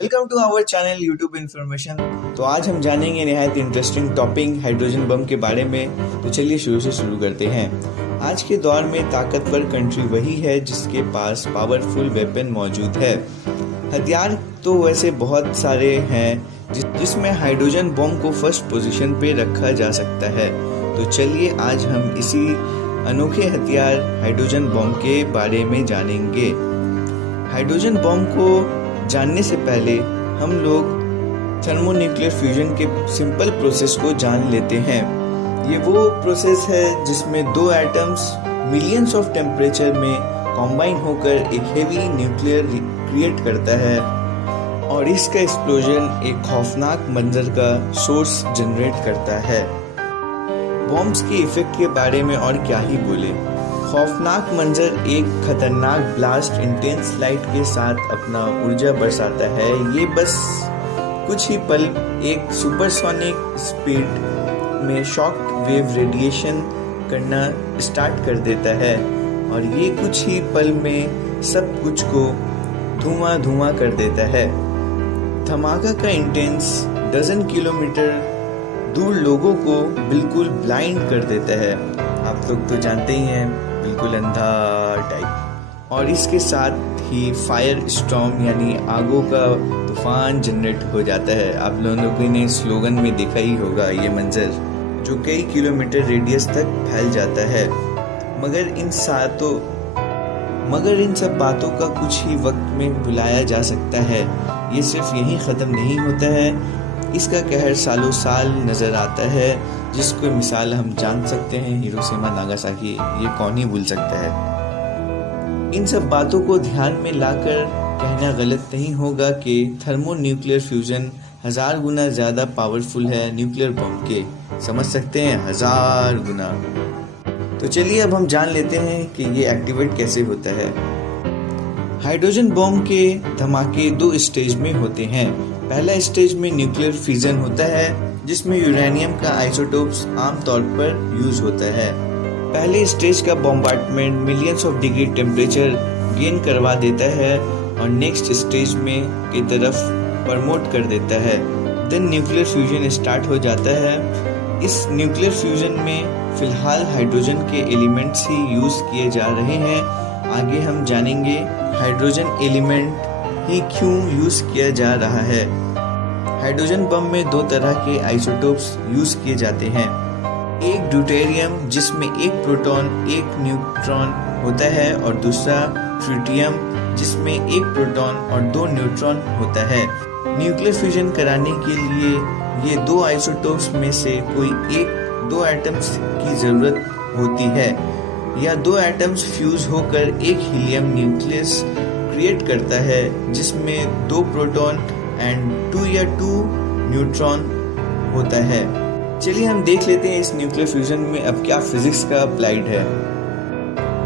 Welcome to our channel YouTube information. तो आज हम जानेंगे निहायत इंटरेस्टिंग टॉपिक हाइड्रोजन बम के बारे में। तो चलिए शुरू करते हैं। आज के दौर में ताकतवर कंट्री वही है जिसके पास पावरफुल वेपन मौजूद है। हथियार तो वैसे बहुत सारे हैं जिसमें हाइड्रोजन बम को फर्स्ट पोजीशन पे रखा जा सकता है। तो चलिए आज हम इसी अनोखे हथियार हाइड्रोजन बम के बारे में जानेंगे। हाइड्रोजन बम को जानने से पहले हम लोग थर्मोन्यूक्लियर फ्यूजन के सिंपल प्रोसेस को जान लेते हैं। ये वो प्रोसेस है जिसमें दो एटम्स मिलियंस ऑफ टेम्परेचर में कॉम्बाइन होकर एक हेवी न्यूक्लियर क्रिएट करता है और इसका एक्सप्लोजन एक खौफनाक मंजर का सोर्स जनरेट करता है। बॉम्ब्स के इफेक्ट के बारे में और क्या ही बोले। खौफनाक मंजर एक खतरनाक ब्लास्ट इंटेंस लाइट के साथ अपना ऊर्जा बरसाता है। ये बस कुछ ही पल एक सुपरसोनिक स्पीड में शॉक वेव रेडिएशन करना स्टार्ट कर देता है और ये कुछ ही पल में सब कुछ को धुआं कर देता है। धमाका का इंटेंस डजन किलोमीटर दूर लोगों को बिल्कुल ब्लाइंड कर देता है। आप लोग तो जानते ही हैं, बिल्कुल अंधा टाइप। और इसके साथ ही फायर स्टॉर्म यानी आगों का तूफान जनरेट हो जाता है। आप लोगों ने स्लोगन में देखा ही होगा ये मंजर, जो कई किलोमीटर रेडियस तक फैल जाता है। मगर इन सब बातों का कुछ ही वक्त में भुलाया जा सकता है। ये सिर्फ यहीं ख़त्म नहीं होता है, इसका कहर सालों साल नज़र आता है, जिसको मिसाल हम जान सकते हैं हिरोशिमा नागासाकी। ये कौन ही भूल सकता है। इन सब बातों को ध्यान में लाकर कहना गलत नहीं होगा कि थर्मोन्यूक्लियर फ्यूजन 1000 गुना ज़्यादा पावरफुल है न्यूक्लियर बम के। समझ सकते हैं, 1000 गुना। तो चलिए अब हम जान लेते हैं कि ये एक्टिवेट कैसे होता है। हाइड्रोजन बम के धमाके दो स्टेज में होते हैं। पहला स्टेज में न्यूक्लियर फ्यूजन होता है जिसमें यूरेनियम का आइसोटोप्स आमतौर पर यूज होता है। पहले स्टेज का bombardment millions of degree temperature gain करवा देता है और नेक्स्ट स्टेज में की तरफ प्रमोट कर देता है। देन न्यूक्लियर फ्यूजन स्टार्ट हो जाता है। इस न्यूक्लियर फ्यूजन में फिलहाल हाइड्रोजन के एलिमेंट्स ही यूज किए जा रहे हैं। आगे हम जानेंगे हाइड्रोजन एलिमेंट ही क्यों यूज किया जा रहा है। हाइड्रोजन बम में दो तरह के आइसोटोप्स यूज किए जाते हैं। एक ड्यूटेरियम जिसमें एक प्रोटॉन एक न्यूट्रॉन होता है और दूसरा ट्रिटियम जिसमें एक प्रोटॉन और दो न्यूट्रॉन होता है। न्यूक्लियर फ्यूजन कराने के लिए ये दो आइसोटोप्स में से कोई दो एटम्स की जरूरत होती है या दो एटम्स फ्यूज होकर एक हीलियम न्यूक्लियस क्रिएट करता है जिसमें दो प्रोटॉन एंड 2 या 2 न्यूट्रॉन होता है। चलिए हम देख लेते हैं इस न्यूक्लियर फ्यूजन में अब क्या फिजिक्स का अप्लाइड है।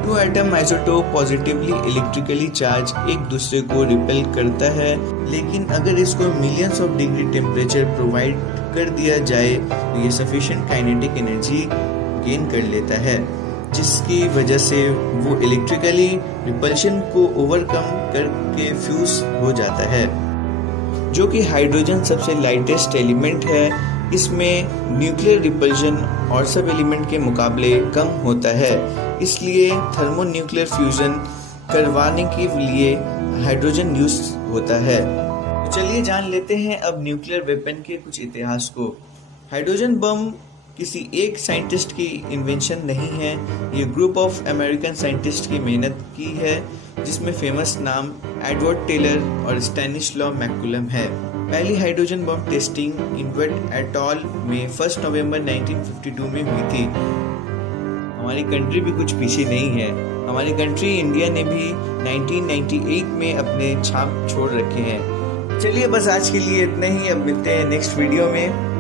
2 atom isotope positively electrically charge एक दूसरे को रिपेल करता है, लेकिन अगर इसको millions of degree temperature provide कर दिया जाए तो ये सफिशिएंट काइनेटिक एनर्जी गेन कर लेता है, जिसकी वजह से वो इलेक्ट्रिकली रिपल्शन को ओवरकम करके फ्यूज हो जाता है। जो कि हाइड्रोजन सबसे लाइटेस्ट एलिमेंट है, इसमें न्यूक्लियर रिपल्शन और सब एलिमेंट के मुकाबले कम होता है, इसलिए थर्मोन्यूक्लियर फ्यूजन करवाने के लिए हाइड्रोजन यूज होता है। तो चलिए जान लेते हैं अब न्यूक्लियर वेपन के कुछ इतिहास को। हाइड्रोजन बम किसी एक साइंटिस्ट की इन्वेंशन नहीं है, ये ग्रुप ऑफ अमेरिकन साइंटिस्ट की मेहनत की है, जिसमें फेमस नाम एडवर्ड टेलर और स्टैनिस्लॉ मैकुलम है। पहली hydrogen bomb testing InvIT atoll में 1 नवंबर 1952 में हुई थी। हमारी कंट्री भी कुछ पीछे नहीं है। हमारी कंट्री इंडिया ने भी 1998 में अपने छाप छोड़ रखे हैं। चलिए बस आज के लिए इतना ही। अब मिलते हैं नेक्स्ट वीडियो में।